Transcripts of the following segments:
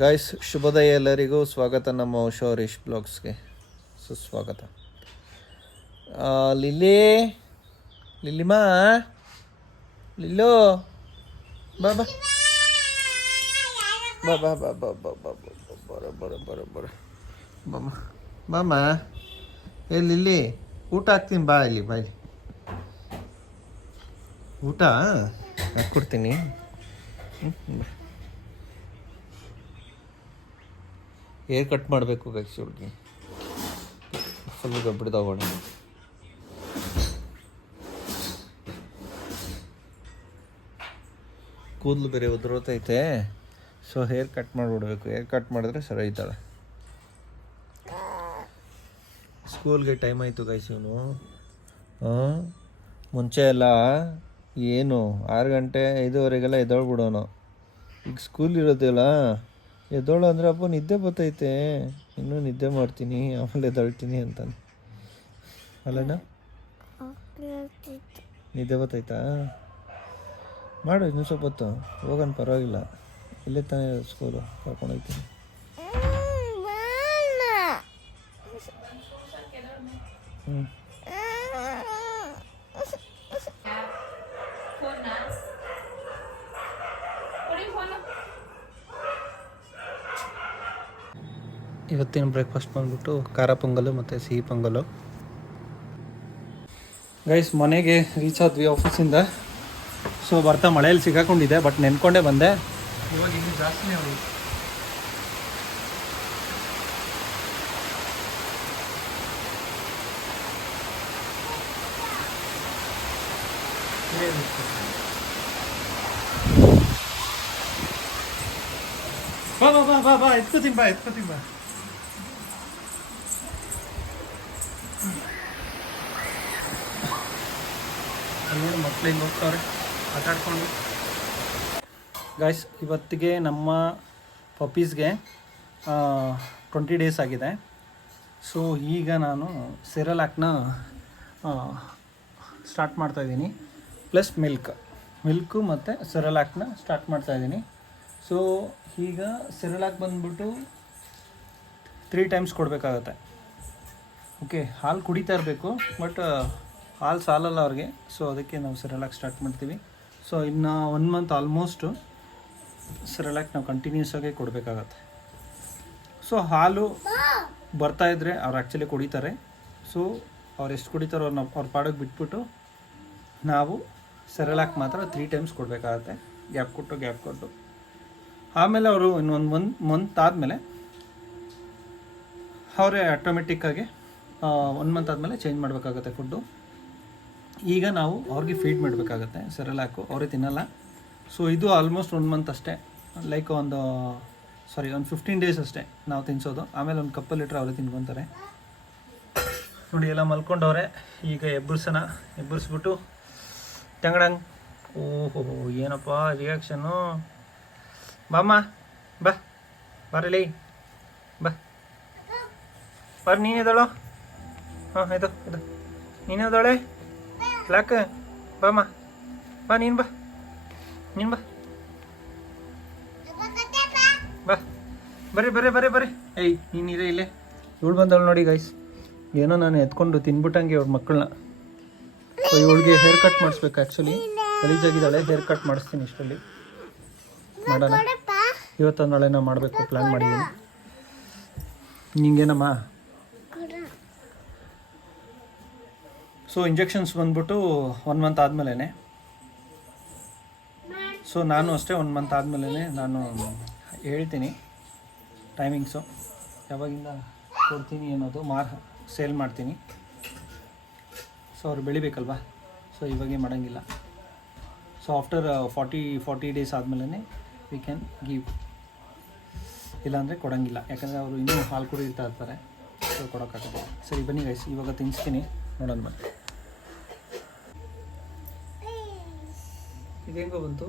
Guys, ಶುಭೋದಯ ಎಲ್ಲರಿಗೂ. ಸ್ವಾಗತ ನಮ್ಮ ಶೌರೀಶ್ ಬ್ಲಾಗ್ಸ್ಗೆ, ಸುಸ್ವಾಗತ. ಲಿಲ್ಲಿ, ಲಿಲ್ಲಿಮಾ, ಲಿಲ್ಲೋ, ಬಾ ಬಾ ಬಾ ಬಾ ಬಾ ಬಾ ಬಾ ಬಾ ಬರ ಬರ ಬರ ಬರ ಬಾಮ ಬಾಮ. ಲಿಲ್ಲಿ, ಊಟ ಹಾಕ್ತೀನಿ, ಬಾ ಇಲ್ಲಿ, ಬಾ ಇಲ್ಲಿ. ಊಟ ಹಾಕ್ಕೊಡ್ತೀನಿ. ಹೇರ್ ಕಟ್ ಮಾಡಬೇಕು ಗೈಸ್ ಹುಡುಗಿ, ಫುಲ್ ಗಬ್ಬಿಡ್ದಾವಣ. ಕೂದಲು ಬೇರೆ ಉದುರೋತೈತೆ, ಸೊ ಹೇರ್ ಕಟ್ ಮಾಡಿಬಿಡ್ಬೇಕು. ಹೇರ್ ಕಟ್ ಮಾಡಿದ್ರೆ ಸರಿ ಇದ್ದಾಳೆ. ಸ್ಕೂಲ್ಗೆ ಟೈಮ್ ಆಯಿತು ಗೈಸ್. ಇವನು ಮುಂಚೆ ಎಲ್ಲ ಏನು 6 ಗಂಟೆ 5:15 ಎದ್ದೋಳ್ಬಿಡೋನು. ಈಗ ಸ್ಕೂಲ್ ಇರೋದಿಲ್ಲ, ಎದ್ದೋಳು ಅಂದರೆ ಅಪ್ಪ ನಿದ್ದೆ ಬರ್ತೈತೆ, ಇನ್ನೂ ನಿದ್ದೆ ಮಾಡ್ತೀನಿ, ಆಮೇಲೆ ಎದ್ದೊಳ್ತೀನಿ ಅಂತಾನೆ. ಅಲ್ಲಣ್ಣ, ನಿದ್ದೆ ಬರ್ತೈತಾ? ಮಾಡು ಇನ್ನೂ ಸ್ವಲ್ಪ ಹೊತ್ತು, ಹೋಗೋಣ, ಪರವಾಗಿಲ್ಲ. ಇಲ್ಲೇ ತಾನೇ ಸ್ಕೂಲು, ಕರ್ಕೊಂಡೋಗ್ತೀನಿ. ಹ್ಞೂ, ಇವತ್ತಿನ ಬ್ರೇಕ್ಫಾಸ್ಟ್ ಬಂದ್ಬಿಟ್ಟು ಖಾರ ಪೊಂಗಲು ಮತ್ತು ಸಿಹಿ ಪೊಂಗಲು. ಗೈಸ್, ಮನೆಗೆ ರೀಚ್ ಆದ್ವಿ ಆಫೀಸಿಂದ. ಸೊ ಬರ್ತಾ ಮಳೆಯಲ್ಲಿ ಸಿಗಾಕೊಂಡಿದ್ದೆ, ಬಟ್ ನೆನ್ಕೊಂಡೇ ಬಂದೆ. ಇವಾಗ ಇನ್ನೂ ಜಾಸ್ತಿನೇ ಹೋಗಿ. ಬಾ ಬಾ ಬಾ ಬಾ ಬಾ, ಎತ್ಕೋತೀನಿ, ಬಾ ಎತ್ಕೋತೀನಿ, ಬಾ. ನೋಡಿ ಮಕ್ಳು ಹಿಂಗೆ ಹೋಗ್ತಾವ್ರೆ ಆಟಾಡ್ಕೊಂಡು. ಗಾಯ್ಸ್, ಇವತ್ತಿಗೆ ನಮ್ಮ ಪಪ್ಪೀಸ್ಗೆ 20 ಡೇಸ್ ಆಗಿದೆ. ಸೊ ಈಗ ನಾನು ಸೆರೆಲಾಕ್ನ ಸ್ಟಾರ್ಟ್ ಮಾಡ್ತಾಯಿದ್ದೀನಿ, ಪ್ಲಸ್ ಮಿಲ್ಕು ಮತ್ತು ಸೆರೆಲಾಕ್ನ ಸ್ಟಾರ್ಟ್ ಮಾಡ್ತಾಯಿದ್ದೀನಿ. ಸೊ ಈಗ ಸೆರೆಲಾಕ್ ಬಂದ್ಬಿಟ್ಟು 3 ಟೈಮ್ಸ್ ಕೊಡಬೇಕಾಗತ್ತೆ. ಓಕೆ, ಹಾಲು ಕುಡಿತಾ ಇರಬೇಕು, ಬಟ್ ಹಾಲು ಸಾಲಲ್ಲ ಅವ್ರಿಗೆ. ಸೊ ಅದಕ್ಕೆ ನಾವು ಸೆರೆಲಾಕ್ ಸ್ಟಾರ್ಟ್ ಮಾಡ್ತೀವಿ. ಸೊ ಇನ್ನು 1 ಮಂತ್ ಆಲ್ಮೋಸ್ಟು ಸೆರೆಲಾಕ್ ನಾವು ಕಂಟಿನ್ಯೂಸ್ ಆಗಿ ಕೊಡಬೇಕಾಗತ್ತೆ. ಸೊ ಹಾಲು ಬರ್ತಾಯಿದ್ರೆ ಅವ್ರು ಆ್ಯಕ್ಚುಲಿ ಕುಡಿತಾರೆ. ಸೊ ಅವ್ರು ಎಷ್ಟು ಕುಡಿತಾರೋ ಅವ್ರ ಪಾಡೋಕ್ಕೆ ಬಿಟ್ಬಿಟ್ಟು ನಾವು ಸೆರೆಲಾಕ್ ಮಾತ್ರ 3 ಟೈಮ್ಸ್ ಕೊಡಬೇಕಾಗತ್ತೆ, ಗ್ಯಾಪ್ ಕೊಟ್ಟು. ಆಮೇಲೆ ಅವರು ಇನ್ನೊಂದು ಮಂತ್ ಆದಮೇಲೆ ಅವರೇ ಆಟೋಮೆಟಿಕ್ಕಾಗಿ 1 ಮಂತ್ ಆದಮೇಲೆ ಚೇಂಜ್ ಮಾಡಬೇಕಾಗತ್ತೆ ಫುಡ್ಡು. ಈಗ ನಾವು ಅವ್ರಿಗೆ ಫೀಡ್ ಮಾಡಬೇಕಾಗತ್ತೆ ಸೆರೆಲಾಕು, ಅವರೇ ತಿನ್ನಲ್ಲ. ಸೊ ಇದು ಆಲ್ಮೋಸ್ಟ್ 1 ಮಂತ್ ಅಷ್ಟೇ, ಲೈಕ್ ಒಂದು 15 ಡೇಸ್ ಅಷ್ಟೇ ನಾವು ತಿನ್ನಿಸೋದು. ಆಮೇಲೆ ಒಂದು ಕಪ್ಪಲ್ಲಿ ಇಟ್ಟರೆ ಅವರೇ ತಿನ್ಕೊತಾರೆ. ನೋಡಿ, ಎಲ್ಲ ಮಲ್ಕೊಂಡವ್ರೆ. ಈಗ ಎಬ್ಬರಿಸ್ಬಿಟ್ಟು ಟಂಗಡಂಗ್. ಓಹೋ, ಏನಪ್ಪ ರಿಯಾಕ್ಷನ್ನು. ಬಾಮ್ಮ, ಬಾ ಬರಲಿ, ಬಾ ಬರ್, ನೀನಿದ್ದಾಳೋ? ಹಾಂ, ಇದು ನೀನಿದ್ದಾಳೆ ಲಾಕ್. ಬಾಮ್ಮ, ಬಾ, ನೀನು ಬಾ, ಬಾ ಬರ್ರಿ. ಏಯ್, ನೀನಿರೇ ಇಲ್ಲೇ. ಇವಳು ಬಂದವಳು ನೋಡಿ ಗೈಸ್, ಏನೋ ನಾನು ಎತ್ಕೊಂಡು ತಿನ್ಬಿಟ್ಟಂಗೆ ಅವ್ರ ಮಕ್ಕಳನ್ನ. ಸೊ ಇವಳಿಗೆ ಹೇರ್ ಕಟ್ ಮಾಡಿಸ್ಬೇಕು. ಆ್ಯಕ್ಚುಲಿ ಗಲೀಜಾಗಿದ್ದಾಳೆ, ಹೇರ್ ಕಟ್ ಮಾಡಿಸ್ತೀನಿ ಇಷ್ಟರಲ್ಲಿ. ಮಾಡೋಣ, ಇವತ್ತು ನಾಳೆ ನಾವು ಮಾಡಬೇಕು ಪ್ಲ್ಯಾನ್ ಮಾಡಿದ್ದೀನಿ. ನಿಂಗೇನಮ್ಮ? ಸೊ ಇಂಜೆಕ್ಷನ್ಸ್ ಬಂದ್ಬಿಟ್ಟು 1 ಮಂತ್ ಆದಮೇಲೆ. ಸೊ ನಾನು ಅಷ್ಟೇ 1 ಮಂತ್ ಆದಮೇಲೆ ನಾನು ಹೇಳ್ತೀನಿ ಟೈಮಿಂಗ್ಸು, ಯಾವಾಗಿಂದ ಕೊಡ್ತೀನಿ ಅನ್ನೋದು. ಸೇಲ್ ಮಾಡ್ತೀನಿ. ಸೊ ಅವ್ರು ಬೆಳಿಬೇಕಲ್ವ, ಸೊ ಇವಾಗೇ ಮಾಡೋಂಗಿಲ್ಲ. ಸೊ ಆಫ್ಟರ್ 40 ಡೇಸ್ ಆದಮೇಲೆ ವಿ ಕ್ಯಾನ್ ಗಿವ್, ಇಲ್ಲಾಂದರೆ ಕೊಡೋಂಗಿಲ್ಲ. ಯಾಕಂದರೆ ಅವರು ಇನ್ನೂ ಹಾಲು ಕುಡಿತಾ ಇರ್ತಾರೆ, ಸೊ ಕೊಡೋಕ್ಕಾಗಲ್ಲ. ಸರಿ, ಬನ್ನಿ ಗೈಸ್, ಇವಾಗ ತಿನ್ನಿಸ್ತೀನಿ, ನೋಡೋಣ ಬನ್ನಿ. ಇದೇಂಗೋ ಬಂತು.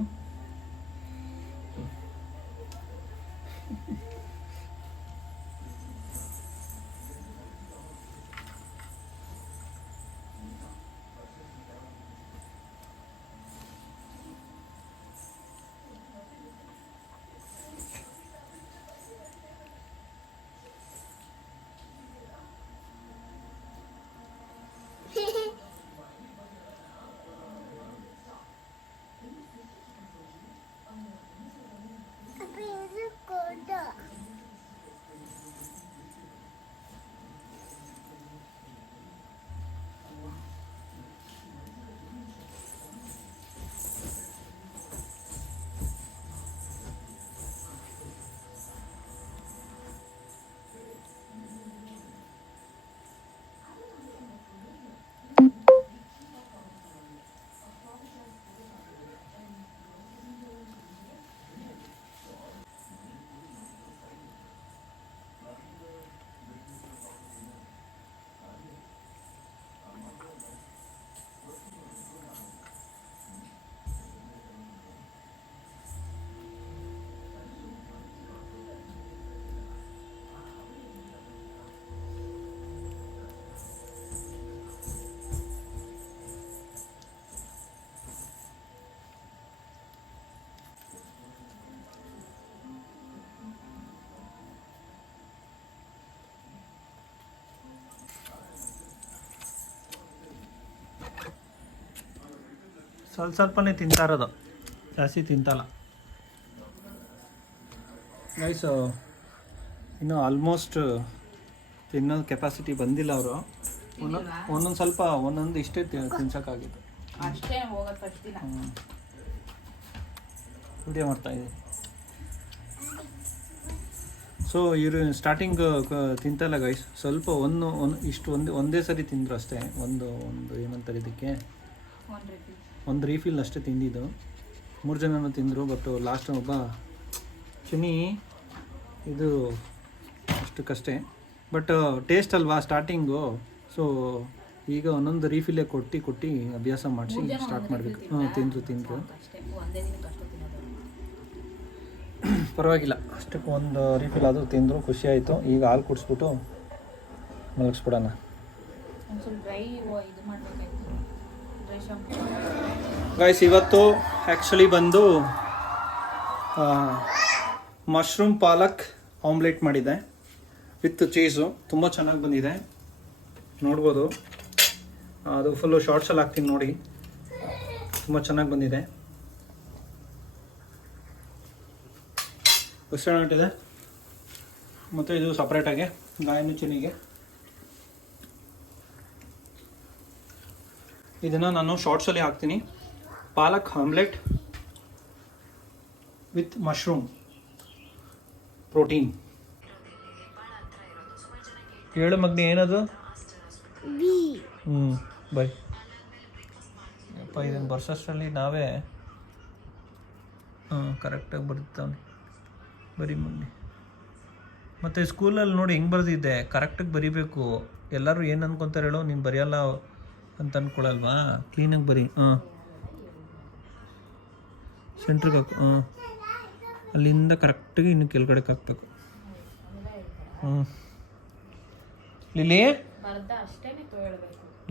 ಸ್ವಲ್ಪನೇ ತಿಂತಾ ಇರೋದು, ಜಾಸ್ತಿ ತಿಂತಲ್ಲ ಗೈಸ್. ಇನ್ನೂ ಆಲ್ಮೋಸ್ಟ್ ತಿನ್ನೋ ಕೆಪಾಸಿಟಿ ಬಂದಿಲ್ಲ ಅವರು. ಒಂದೊಂದು ಸ್ವಲ್ಪ ಒಂದೊಂದು ಇಷ್ಟೇ ತಿನ್ಸೋಕ್ಕಾಗಿತ್ತು. ವಿಡಿಯೋ ಮಾಡ್ತಾಯಿದ್ದೀನಿ. ಸೊ ಇವರು ಸ್ಟಾರ್ಟಿಂಗ್ ತಿಂತಲ್ಲ ಗೈಸ್, ಸ್ವಲ್ಪ ಒಂದೇ ಸರಿ ತಿಂದರು ಅಷ್ಟೇ. ಒಂದು ಏನಂತಾರೆ ಇದಕ್ಕೆ, ಒಂದು ರೀಫಿಲ್ ಅಷ್ಟೇ ತಿಂದಿದ್ದು. 3 ಜನನೂ ತಿಂದರು. ಬಟ್ ಲಾಸ್ಟ್ ಒಬ್ಬ ಚಿನಿ ಇದು ಅಷ್ಟಕ್ಕಷ್ಟೇ. ಬಟ್ ಟೇಸ್ಟ್ ಅಲ್ವಾ ಸ್ಟಾರ್ಟಿಂಗು. ಸೊ ಈಗ ಒಂದೊಂದು ರೀಫಿಲ್ಲೇ ಕೊಟ್ಟು ಅಭ್ಯಾಸ ಮಾಡಿಸಿ ಸ್ಟಾರ್ಟ್ ಮಾಡಬೇಕು. ತಿಂದರು ಪರವಾಗಿಲ್ಲ, ಅಷ್ಟಕ್ಕೆ ಒಂದು ರೀಫಿಲ್ ಆದರೂ ತಿಂದರು, ಖುಷಿ ಆಯಿತು. ಈಗ ಹಾಲು ಕುಡಿಸ್ಬಿಟ್ಟು ಮಲಗಿಸ್ಬಿಡೋಣ. ಗೈಸ್ ಇವತ್ತು ಆ್ಯಕ್ಚುಲಿ ಬಂದು ಮಶ್ರೂಮ್ ಪಾಲಕ್ ಆಮ್ಲೆಟ್ ಮಾಡಿದೆ ವಿತ್ ಚೀಸು. ತುಂಬ ಚೆನ್ನಾಗಿ ಬಂದಿದೆ, ನೋಡ್ಬೋದು. ಅದು ಫುಲ್ಲು ಶಾರ್ಟ್ಸಲ್ಲಿ ಹಾಕ್ತೀನಿ ನೋಡಿ, ತುಂಬ ಚೆನ್ನಾಗಿ ಬಂದಿದೆ. ರೆಸ್ಟೋರೆಂಟ್ ಮತ್ತು ಇದು ಸಪ್ರೇಟಾಗಿ ಗಾಯನು ಚಿನಿಗೆ. ಇದನ್ನು ನಾನು ಶಾರ್ಟ್ಸಲ್ಲಿ ಹಾಕ್ತೀನಿ. ಪಾಲಕ್ ಆಮ್ಲೆಟ್ ವಿತ್ ಮಶ್ರೂಮ್ ಪ್ರೋಟೀನ್. ಹೇಳು ಮಗ್ನಿ, ಏನದು? ಬೈ ಅಪ್ಪ, ಇದನ್ನು ಬರ್ಸೋಷ್ಟರಲ್ಲಿ ನಾವೇ ಕರೆಕ್ಟಾಗಿ ಬರೀತಾವೆ. ಬರೀ ಮಗ್ನಿ. ಮತ್ತು ಸ್ಕೂಲಲ್ಲಿ ನೋಡಿ ಹೆಂಗೆ ಬರೆದಿದ್ದೆ, ಕರೆಕ್ಟಾಗಿ ಬರೀಬೇಕು. ಎಲ್ಲರೂ ಏನು ಅಂದ್ಕೊತಾರೆ ಹೇಳೋ, ನೀನು ಬರೆಯಲ್ಲ ಅಂತ ಅಂದ್ಕೊಳಲ್ವಾ? ಕ್ಲೀನಾಗಿ ಬರೀ. ಸೆಂಟ್ರಿಗೆ ಹಾಕು. ಅಲ್ಲಿಂದ ಕರೆಕ್ಟಾಗಿ ಇನ್ನು ಕೆಳಗಡೆಗೆ ಹಾಕ್ಬೇಕು. ಲಿಲಿ,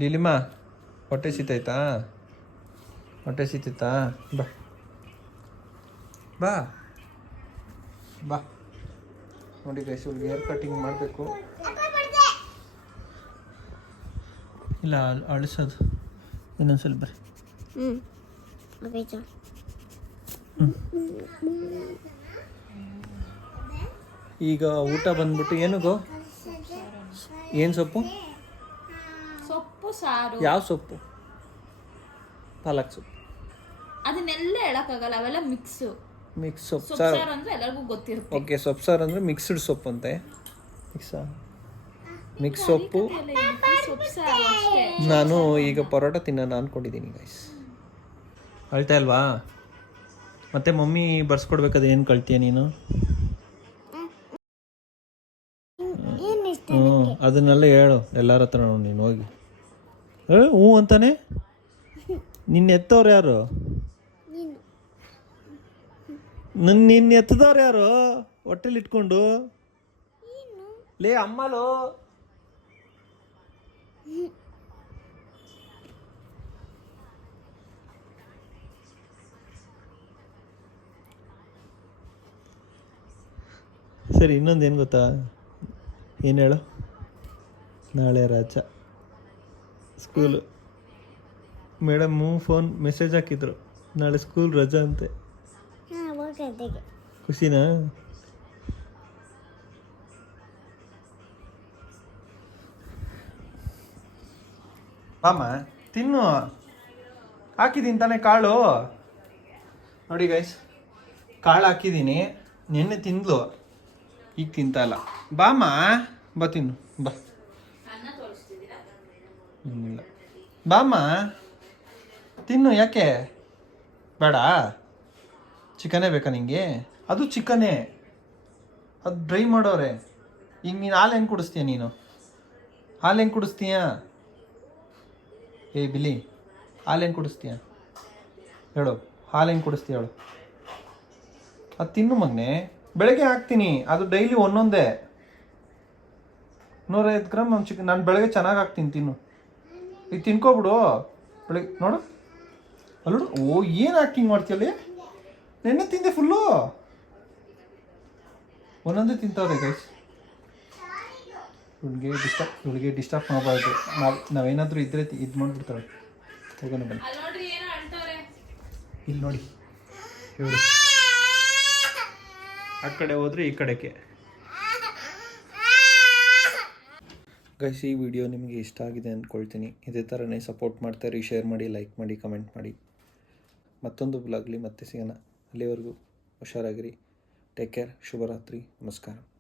ಲಿಲಿಮಾ ಹೊಟ್ಟೆ ಸೀತೈತಾ? ಹೊಟ್ಟೆ ಸೀತೈತಾ? ಬಾ ಬಾ ಬಾ. ನೋಡಿ ಗೈಸ್, ಇವ್ರಿಗೆ ಹೇರ್ ಕಟಿಂಗ್ ಮಾಡಬೇಕು. ಇಲ್ಲ ಅಳಿಸೋದು ಇನ್ನೊಂದ್ಸಲ ಬರ್ರಿ. ಈಗ ಊಟ ಬಂದ್ಬಿಟ್ಟು ಏನಗೋ, ಏನು ಸೊಪ್ಪು? ಸೊಪ್ಪು ಸಾರು. ಯಾವ ಸೊಪ್ಪು? ಪಾಲಕ್ ಸೊಪ್ಪು. ಅದನ್ನೆಲ್ಲ ಹೇಳಕ್ಕಾಗಲ್ಲ, ಅವೆಲ್ಲ ಮಿಕ್ಸ್ ಸೊಪ್ಪು ಸಾರು ಅಂದ್ರೆ ಎಲ್ಲರಿಗೂ ಗೊತ್ತಿರುತ್ತೆ. ಓಕೆ, ಸೊಪ್ಪು ಸಾರು ಅಂದರೆ ಮಿಕ್ಸ್ಡ್ ಸೊಪ್ಪು ಅಂತೆ. ಮಿಕ್ಸ್ ಸೊಪ್ಪು. ನಾನು ಈಗ ಪರೋಟ ತಿನ್ನೋಣ ಅಂದ್ಕೊಂಡಿದ್ದೀನಿ ಗೈಸ್. ಅಳ್ತಾ ಇಲ್ವಾ? ಮತ್ತೆ ಮಮ್ಮಿ ಬರ್ಸ್ಕೊಡ್ಬೇಕಾದ್ರೆ ಏನು ಕಳ್ತೀಯ ನೀನು? ಅದನ್ನೆಲ್ಲ ಹೇಳು ಎಲ್ಲರ ಹತ್ರ. ನೋಡಿ ನೀನು ಹೋಗಿ ಹ್ಞೂ ಅಂತಾನೆ. ನಿನ್ನ ಎತ್ತವ್ರು ಯಾರು? ನಿನ್ನ ಎತ್ತದವ್ರು ಯಾರು ಹೊಟ್ಟೆಲಿ ಇಟ್ಕೊಂಡು? ಲೇ ಅಮ್ಮಲೋ. ಸರಿ, ಇನ್ನೊಂದು ಏನು ಗೊತ್ತಾ? ಏನು ಹೇಳು? ನಾಳೆ ರಜಾ ಸ್ಕೂಲು. ಮೇಡಮ್ಮು ಮೆಸೇಜ್ ಹಾಕಿದ್ರು, ನಾಳೆ ಸ್ಕೂಲ್ ರಜಾ ಅಂತೆ. ಖುಷಿನಾ? ಬಾಮ ತಿನ್ನು, ಹಾಕಿದ್ದೀನಿ ತಾನೇ ಕಾಳು. ನೋಡಿ ಗೈಸ್, ಕಾಳು ಹಾಕಿದ್ದೀನಿ. ನೆನ್ನೆ ತಿಂದ್ಲು, ಈಗ ತಿಂತಾ ಇಲ್ಲ. ಬಾಮ ಬಾ ತಿನ್ನು, ಬಾ. ಇಲ್ಲ ಬಾಮ್ಮ ತಿನ್ನು. ಯಾಕೆ ಬೇಡ? ಚಿಕನೇ ಬೇಕಾ ನಿಂಗೆ? ಅದು ಚಿಕನೇ, ಅದು ಡ್ರೈ ಮಾಡೋರೆ. ಈಗ ನೀನು ಹಾಲು ಹೆಂಗೆ ಕುಡಿಸ್ತೀಯ? ನೀನು ಹಾಲು ಹೆಂಗೆ ಕುಡಿಸ್ತೀಯ? ಏ ಬಿಲಿ, ಹಾಲು ಹೆಂಗೆ ಕುಡಿಸ್ತೀಯ ಹೇಳು? ಹಾಲು ಹೆಂಗೆ ಕುಡಿಸ್ತೀಯ ಹೇಳು? ಅದು ತಿನ್ನು ಮಗನೆ. ಬೆಳಗ್ಗೆ ಹಾಕ್ತೀನಿ, ಅದು ಡೈಲಿ ಒಂದೊಂದೇ 150 ಗ್ರಾಮ್ ಚಿಕನ್. ನಾನು ಬೆಳಗ್ಗೆ ಚೆನ್ನಾಗಿ ಹಾಕ್ತೀನಿ, ತಿನ್ನು. ಈಗ ತಿನ್ಕೊಬಿಡು ಬೆಳಗ್ಗೆ. ನೋಡು ಅಲ್ಲೋಡು. ಓ, ಏನು ಆ್ಯಕ್ಟಿಂಗ್ ಮಾಡ್ತೀಯಲ್ಲಿ? ನೆನ್ನೆ ತಿಂದೆ ಫುಲ್ಲು. ಒಂದೊಂದೇ ತಿಂತಾವ್ರೆ ಗೈಸ್. ಇವಳಿಗೆ ಡಿಸ್ಟರ್ಬ್ ಮಾಡಬಾರ್ದು. ನಾವೇನಾದರೂ ಇದ್ರೆ ಇದು ಮಾಡಿಬಿಡ್ತಾಳೆ. ಹೋಗೋಣ ಬನ್ನಿ. ಇಲ್ಲಿ ನೋಡಿ ಇವರು ಆ ಕಡೆ ಹೋದರೆ ಈ ಕಡೆಗೆ. ಗೈಸ್, ಈ ವಿಡಿಯೋ ನಿಮಗೆ ಇಷ್ಟ ಆಗಿದೆ ಅಂದ್ಕೊಳ್ತೀನಿ. ಇದೇ ಥರನೇ ಸಪೋರ್ಟ್ ಮಾಡ್ತಾರೆ, ಶೇರ್ ಮಾಡಿ, ಲೈಕ್ ಮಾಡಿ, ಕಮೆಂಟ್ ಮಾಡಿ. ಮತ್ತೊಂದು ಬ್ಲಾಗ್ಲಿ ಮತ್ತೆ ಸಿಗೋಣ. ಅಲ್ಲಿವರೆಗೂ ಹುಷಾರಾಗಿರಿ. Take care. ಶುಭರಾತ್ರಿ. ನಮಸ್ಕಾರ.